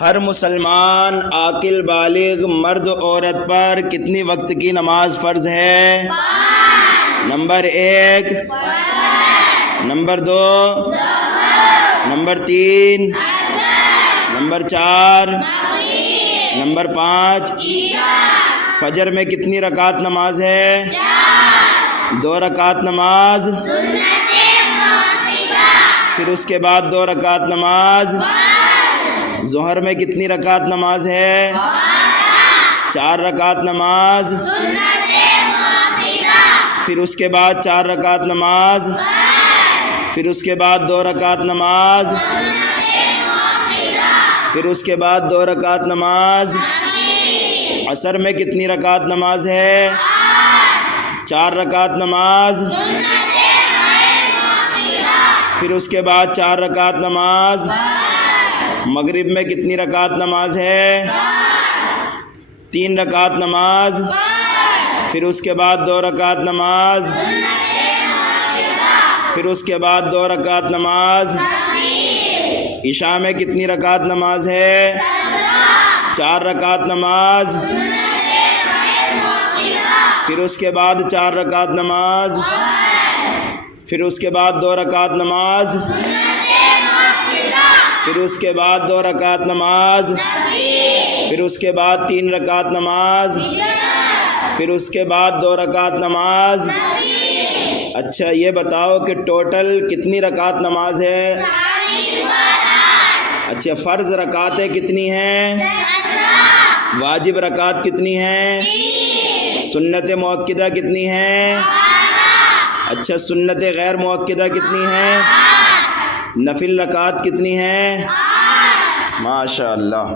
ہر مسلمان عاقل بالغ مرد عورت پر کتنی وقت کی نماز فرض ہے؟ Number 1، number 2، number 3، number 4، number 5۔ فجر میں کتنی رکعت نماز ہے؟ 2 رکعت نماز، پھر اس کے بعد 2 رکعت نماز۔ ظہر میں کتنی رکعت نماز ہے؟ 4 رکعت نماز، پھر اس کے بعد 4 رکعت نماز، پھر اس کے بعد 2 رکعت نماز، پھر اس کے بعد 2 رکعت نماز۔ عصر میں کتنی رکعت نماز ہے؟ 4 رکعت نماز، پھر اس کے بعد 4 رکعت نماز۔ مغرب میں کتنی رکعت نماز ہے؟ 3 رکعت نماز، پھر اس کے بعد 2 رکعت نماز، پھر اس کے بعد 2 رکعت نماز۔ عشاء میں کتنی رکعت نماز ہے؟ 4 رکعت نماز، پھر اس کے بعد 4 رکعت نماز، پھر اس کے بعد 2 رکعت نماز، پھر اس کے بعد 2 رکعت نماز، پھر اس کے بعد 3 رکعت نماز، پھر اس کے بعد 2 رکعت نماز۔ اچھا یہ بتاؤ کہ ٹوٹل کتنی رکعت نماز ہے؟ اچھا فرض رکعتیں کتنی ہیں؟ واجب رکعت کتنی ہیں؟ سنت مؤکدہ کتنی ہیں؟ اچھا سنت غیر مؤکدہ کتنی ہیں؟ نفل رکعت کتنی ہیں؟ ماشاء اللہ۔